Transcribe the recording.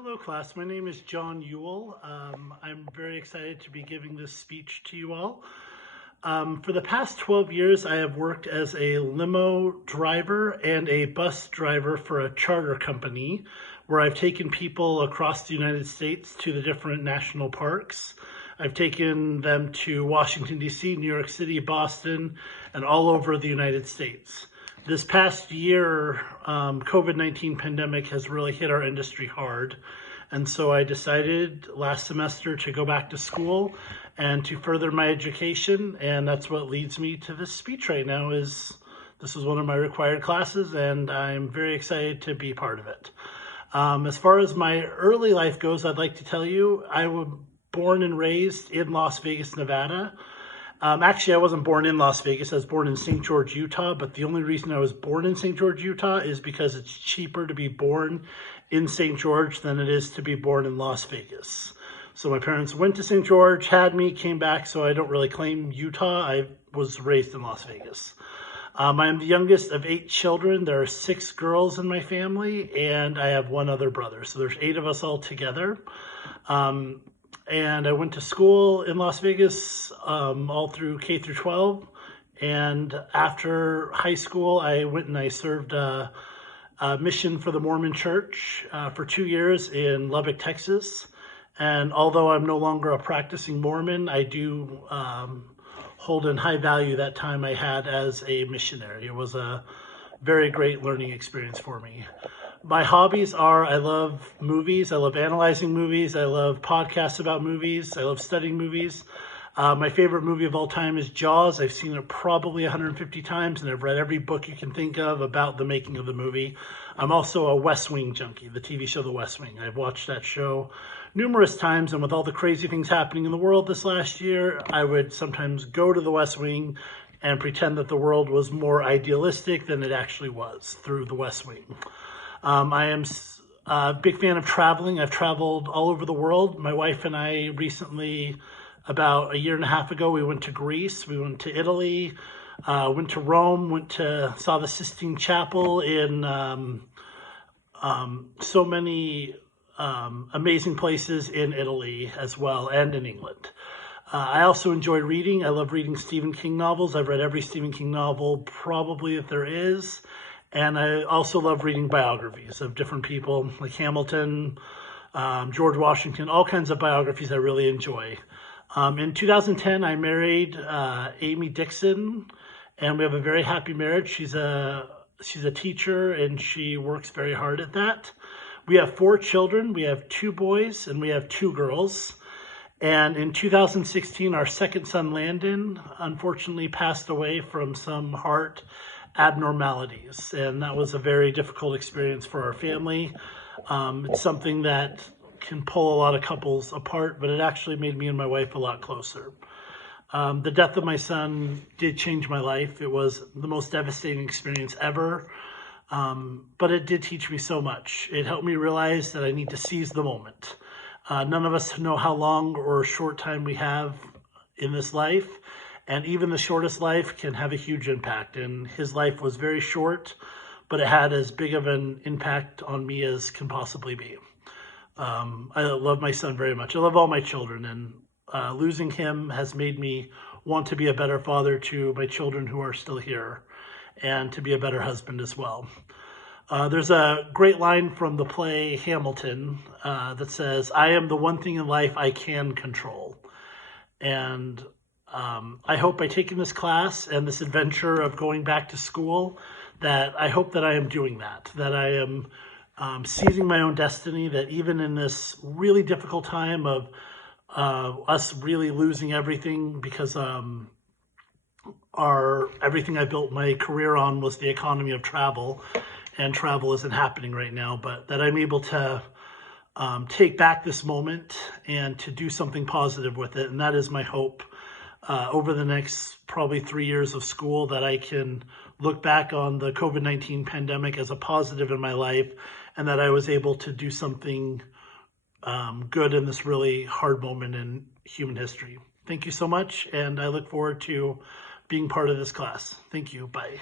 Hello class, my name is John Ewell. I'm very excited to be giving this speech to you all. For the past 12 years, I have worked as a limo driver and a bus driver for a charter company where I've taken people across the United States to the different national parks. I've taken them to Washington, D.C., New York City, Boston, and all over the United States. This past year, COVID-19 pandemic has really hit our industry hard. And so I decided last semester to go back to school and to further my education. And that's what leads me to this speech right now. This is one of my required classes, and I'm very excited to be part of it. As far as my early life goes, I'd like to tell you, I was born and raised in Las Vegas, Nevada. Actually, I wasn't born in Las Vegas. I was born in St. George, Utah, but the only reason I was born in St. George, Utah is because it's cheaper to be born in St. George than it is to be born in Las Vegas. So my parents went to St. George, had me, came back, so I don't really claim Utah. I was raised in Las Vegas. I am the youngest of 8 children. There are 6 girls in my family, and I have 1 other brother. So there's 8 of us all together. And I went to school in Las Vegas all through K through 12. And after high school, I went and I served a mission for the Mormon Church for 2 years in Lubbock, Texas. And although I'm no longer a practicing Mormon, I do hold in high value that time I had as a missionary. It was a very great learning experience for me. My hobbies are, I love movies, I love analyzing movies, I love podcasts about movies, I love studying movies. My favorite movie of all time is Jaws. I've seen it probably 150 times, and I've read every book you can think of about the making of the movie. I'm also a West Wing junkie, the TV show The West Wing. I've watched that show numerous times, and with all the crazy things happening in the world this last year, I would sometimes go to The West Wing and pretend that the world was more idealistic than it actually was through The West Wing. I am a big fan of traveling. I've traveled all over the world. My wife and I recently, about 1.5 years ago, we went to Greece, we went to Italy, went to Rome, saw the Sistine Chapel in so many amazing places in Italy as well, and in England. I also enjoy reading. I love reading Stephen King novels. I've read every Stephen King novel probably that there is. And I also love reading biographies of different people like Hamilton, George Washington, all kinds of biographies I really enjoy. In 2010, I married Amy Dixon, and we have a very happy marriage. She's a teacher, and she works very hard at that. We have 4 children. We have 2 boys, and we have 2 girls. And in 2016, our second son, Landon, unfortunately passed away from some heart abnormalities, and that was a very difficult experience for our family. It's something that can pull a lot of couples apart, but it actually made me and my wife a lot closer. The death of my son did change my life. It was the most devastating experience ever, but it did teach me so much. It helped me realize that I need to seize the moment. None of us know how long or short time we have in this life. And even the shortest life can have a huge impact. And his life was very short, but it had as big of an impact on me as can possibly be. I love my son very much. I love all my children, and losing him has made me want to be a better father to my children who are still here, and to be a better husband as well. There's a great line from the play Hamilton that says, "I am the one thing in life I can control." And I hope by taking this class and this adventure of going back to school, that I hope that I am doing that I am seizing my own destiny, that even in this really difficult time of us really losing everything, because everything I built my career on was the economy of travel, and travel isn't happening right now, but that I'm able to take back this moment and to do something positive with it. And that is my hope. Over the next probably 3 years of school, that I can look back on the COVID-19 pandemic as a positive in my life, and that I was able to do something good in this really hard moment in human history. Thank you so much, and I look forward to being part of this class. Thank you. Bye.